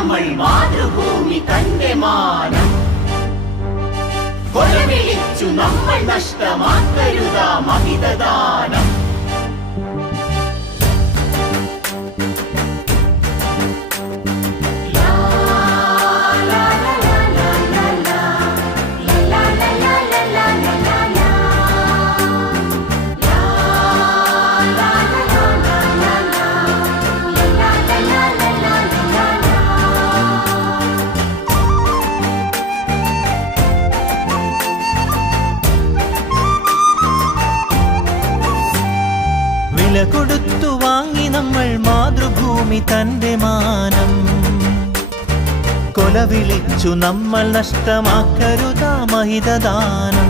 നമ്മൾ മാതൃഭൂമി തന്റെ മാനം കൊലവിളിച്ചു നമ്മൾ നഷ്ടമാക്കരുതാ മഹിതദാനം. വില കൊടുത്തു വാങ്ങി നമ്മൾ മാതൃഭൂമി തന്റെ മാനം കൊലവിളിച്ചു നമ്മൾ നഷ്ടമാക്കരുതാ മഹിതദാനം.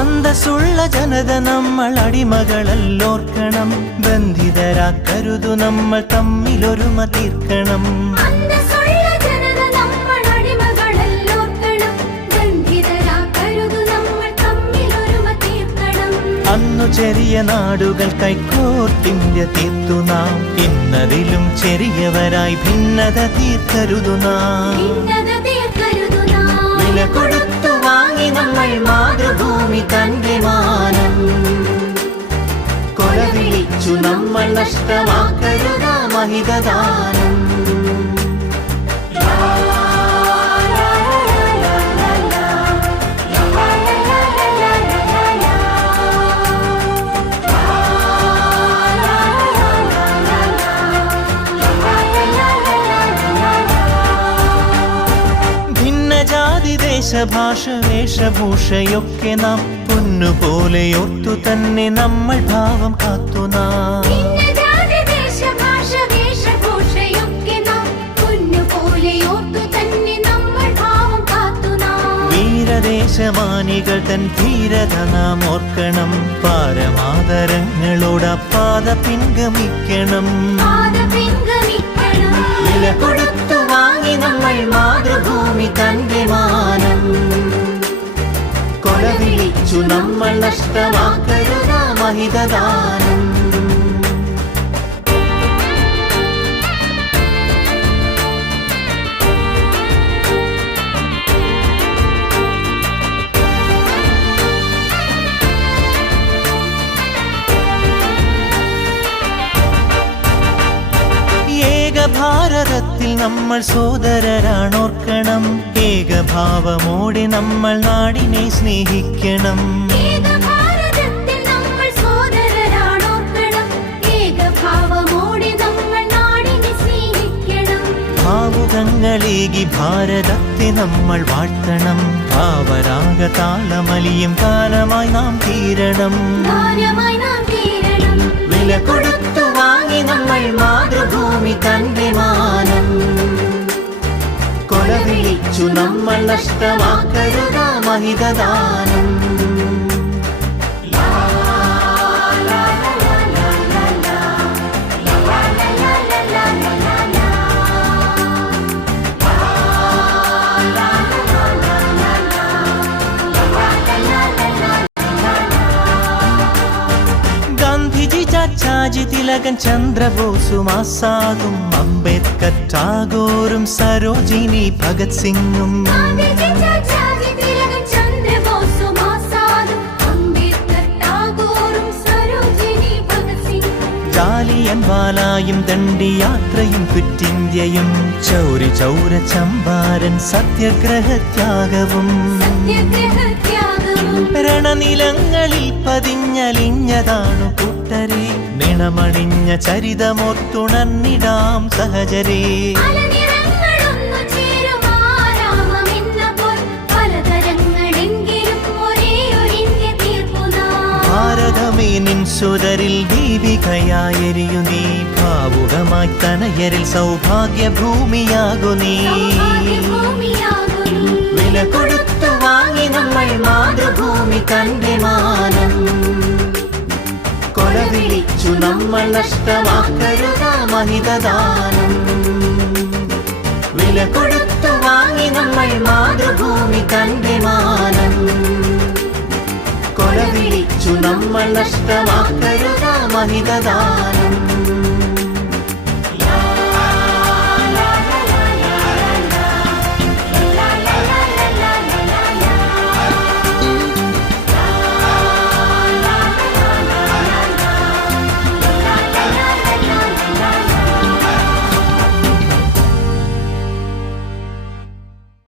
അന്തസ്സുള്ള ജനത നമ്മൾ അടിമകളല്ലോർക്കണം, ബന്ധിതരാക്കരുതു നമ്മൾ തമ്മിലൊരുമ തീർക്കണം. അന്നു ചെറിയ നാടുകൾ കൈക്കോർത്തിന്ത്യ തീർത്തു നാം, ഇന്നതിലും ചെറിയവരായി ഭിന്നത തീർക്കരുതു നാം. വില കൊടുത്തു വാങ്ങി നമ്മൾ മാതൃഭൂമി തന്റെ മാനം കൊലവിളിച്ചു നമ്മൾ നഷ്ടമാക്കരുതാ മഹിതദാനം. ദേശഭാഷ വേഷഭൂഷയൊക്കെ നാം പൊന്നുപോലെ ഓർത്തു തന്നെ നമ്മൾ ഭാവം കാത്തു നാം. വീരദേശമാനികൾ തൻ ധീരത നാം ഓർക്കണം, പാരമാദരങ്ങളോട് പാത പിൻഗമിക്കണം. വില കൊടുത്തു വാങ്ങി നമ്മൾ മാതൃഭൂമി തന്റെ മാനം കൊലവിളിച്ചു നമ്മൾ നഷ്ടമാക്കരുതാ മഹിതദാനം. ഭാരതത്തിൽ നമ്മൾ സോദരരാണോർക്കണം, ഏകഭാവമോടെ നമ്മൾ നാടിനെ സ്നേഹിക്കണം. ഭാവുകങ്ങളേകി ഭാരതത്തെ നമ്മൾ വാഴ്ത്തണം, ഭാവരാഗ താളമലിയും കാലമായി നാം തീരണം. വില കൊടുത്തു വാങ്ങി നമ്മൾ മാതൃഭൂമി തന്റെ മാനം കൊലവിളിച്ചു നമ്മൾ നഷ്ടമാക്കരുതാ മഹിതദാനം. ചാച്ചാജി തിലകൻ ചന്ദ്രബോസും ആസാദും അംബേദ്കർ ടാഗോറും സരോജിനി ഭഗത് സിംഗും ജാലിയൻവാലായും ദണ്ഡിയാത്രയും ക്വിറ്റിന്ത്യയും ചൗരി ചൗര ചമ്പാരൻ സത്യാഗ്രഹത്യാഗവും രണനിലങ്ങളിൽ പതിഞ്ഞലിഞ്ഞതാണു കൂട്ടരെ, നിണമണിഞ്ഞ ചരിതമോർത്തുണർന്നിടാം സഹചരേ. ഭാരതമേ നിൻ സുതരിൽ ദീപികയായെരിയു നീ, ഭാവുകമായി സൗഖ്യമായി തനയരിൽ സൗഭാഗ്യ ഭൂമിയാകു നീ. വില കൊടുത്തു വാങ്ങി നമ്മൾ മാതൃഭൂമി തന്റെ മാനം. കൊല വിളിച്ചു നമ്മൾ നഷ്ടമാക്കരുത മഹിതദാനം. വില കൊടുത്തു വാങ്ങി നമ്മൾ മാതൃഭൂമി തന്റെ മാനം. കൊല വിളിച്ചു നമ്മൾ നഷ്ടമാക്കരുത മഹിതദാനം.